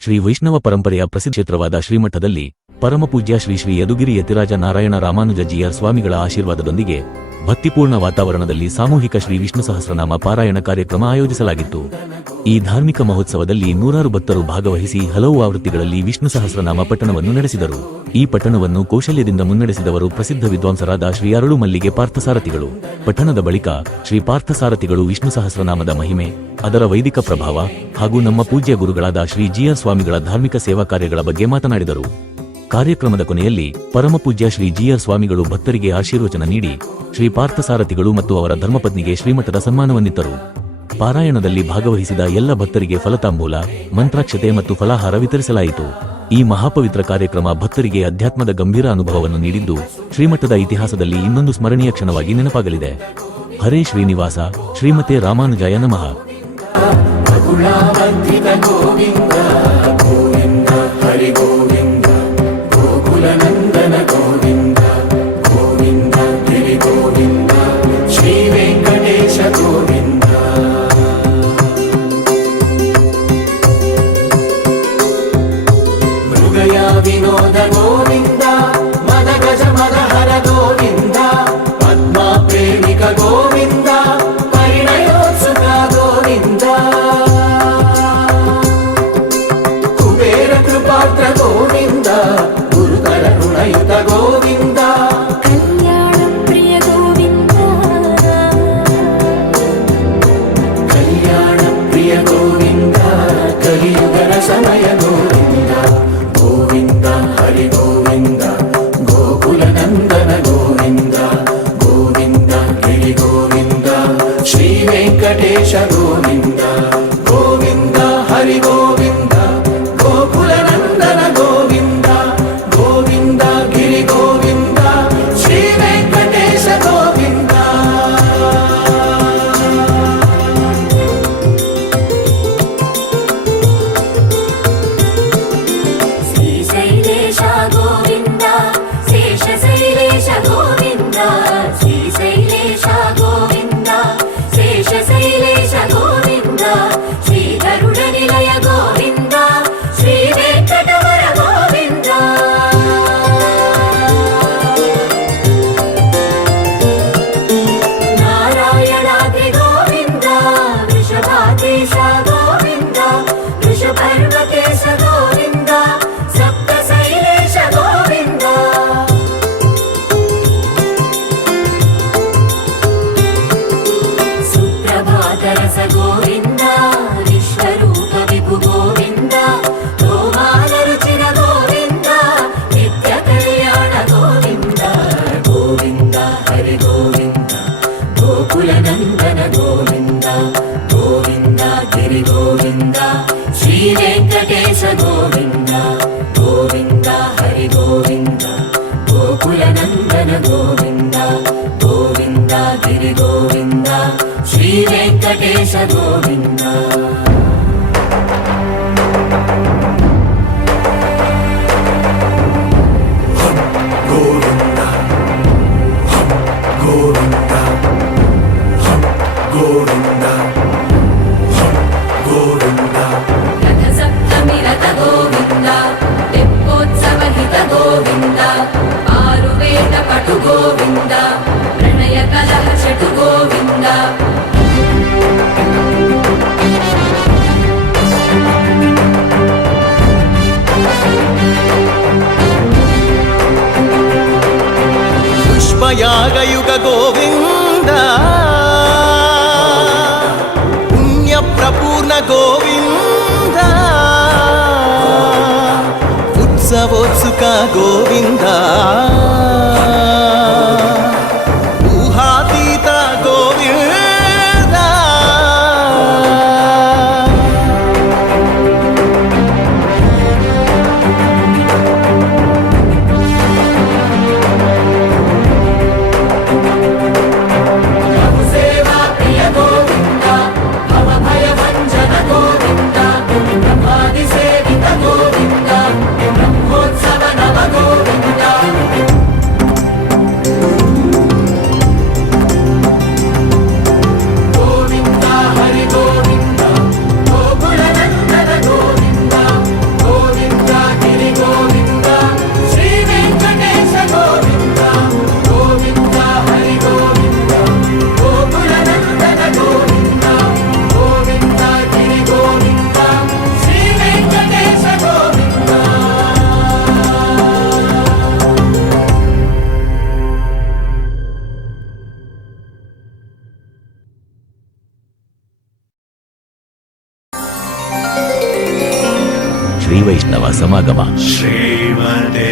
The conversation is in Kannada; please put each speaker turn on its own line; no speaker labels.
ಶ್ರೀ ವೈಷ್ಣವ ಪರಂಪರೆಯ ಪ್ರಸಿದ್ಧ ಕ್ಷೇತ್ರವಾದ ಶ್ರೀಮಠದಲ್ಲಿ ಪರಮಪೂಜ್ಯ ಶ್ರೀ ಶ್ರೀ ಯದುಗಿರಿ ಯತಿರಾಜ ನಾರಾಯಣ ರಾಮಾನುಜಜಿಯ ಸ್ವಾಮಿಗಳ ಆಶೀರ್ವಾದದೊಂದಿಗೆ ಭಕ್ತಿಪೂರ್ಣ ವಾತಾವರಣದಲ್ಲಿ ಸಾಮೂಹಿಕ ಶ್ರೀ ವಿಷ್ಣು ಸಹಸ್ರನಾಮ ಪಾರಾಯಣ ಕಾರ್ಯಕ್ರಮ ಆಯೋಜಿಸಲಾಗಿತ್ತು. ಈ ಧಾರ್ಮಿಕ ಮಹೋತ್ಸವದಲ್ಲಿ ನೂರಾರು ಭಕ್ತರು ಭಾಗವಹಿಸಿ ಹಲವು ಆವೃತ್ತಿಗಳಲ್ಲಿ ವಿಷ್ಣು ಸಹಸ್ರನಾಮ ಪಠಣವನ್ನು ನಡೆಸಿದರು. ಈ ಪಠಣವನ್ನು ಕೌಶಲ್ಯದಿಂದ ಮುನ್ನಡೆಸಿದವರು ಪ್ರಸಿದ್ಧ ವಿದ್ವಾಂಸರಾದ ಶ್ರೀ ಅರಳು ಮಲ್ಲಿಗೆ ಪಾರ್ಥಸಾರಥಿಗಳು. ಪಠಣದ ಬಳಿಕ ಶ್ರೀ ಪಾರ್ಥಸಾರಥಿಗಳು ವಿಷ್ಣು ಸಹಸ್ರನಾಮದ ಮಹಿಮೆ, ಅದರ ವೈದಿಕ ಪ್ರಭಾವ ಹಾಗೂ ನಮ್ಮ ಪೂಜ್ಯ ಗುರುಗಳಾದ ಶ್ರೀ ಜಿಆರ್ ಸ್ವಾಮಿಗಳ ಧಾರ್ಮಿಕ ಸೇವಾ ಕಾರ್ಯಗಳ ಬಗ್ಗೆ ಮಾತನಾಡಿದರು. ಕಾರ್ಯಕ್ರಮದ ಕೊನೆಯಲ್ಲಿ ಪರಮಪೂಜ್ಯ ಶ್ರೀ ಜಿಆರ್ ಸ್ವಾಮಿಗಳು ಭಕ್ತರಿಗೆ ಆಶೀರ್ವಚನ ನೀಡಿ ಶ್ರೀ ಪಾರ್ಥಸಾರಥಿಗಳು ಮತ್ತು ಅವರ ಧರ್ಮಪತ್ನಿಗೆ ಶ್ರೀಮಠದ ಸನ್ಮಾನವನ್ನಿತ್ತರು ಪಾರಾಯಣದಲ್ಲಿ ಭಾಗವಹಿಸಿದ ಎಲ್ಲ ಭಕ್ತರಿಗೆ ಫಲತಾಂಬೂಲ, ಮಂತ್ರಾಕ್ಷತೆ ಮತ್ತು ಫಲಾಹಾರ ವಿತರಿಸಲಾಯಿತು. ಈ ಮಹಾಪವಿತ್ರ ಕಾರ್ಯಕ್ರಮ ಭಕ್ತರಿಗೆ ಅಧ್ಯಾತ್ಮದ ಗಂಭೀರ ಅನುಭವವನ್ನು ನೀಡಿದ್ದು, ಶ್ರೀಮಠದ ಇತಿಹಾಸದಲ್ಲಿ ಇನ್ನೊಂದು ಸ್ಮರಣೀಯ ಕ್ಷಣವಾಗಿ ನೆನಪಾಗಲಿದೆ. ಹರೇ ಶ್ರೀನಿವಾಸ, ಶ್ರೀಮತೆ ರಾಮಾನುಜಾಯ ನಮಃ.
vindo da Globo. Venkatesha Govinda Govinda Govinda
Govinda Govinda Ratha Saptami రథ గోవింద తెప్పోత్సవహిత గోవింద
ఆరువేద పటు గోవింద ప్రణయ కలహ షటు గోవింద యాగయుగ గోవింద. పుణ్య ప్రపూర్ణ గోవింద. ఉత్సవోత్సుక
గోవిందా. ಶ್ರೀವೈಷ್ಣವ ಸಮಾಗಮ
ಶ್ರೀಮದೇ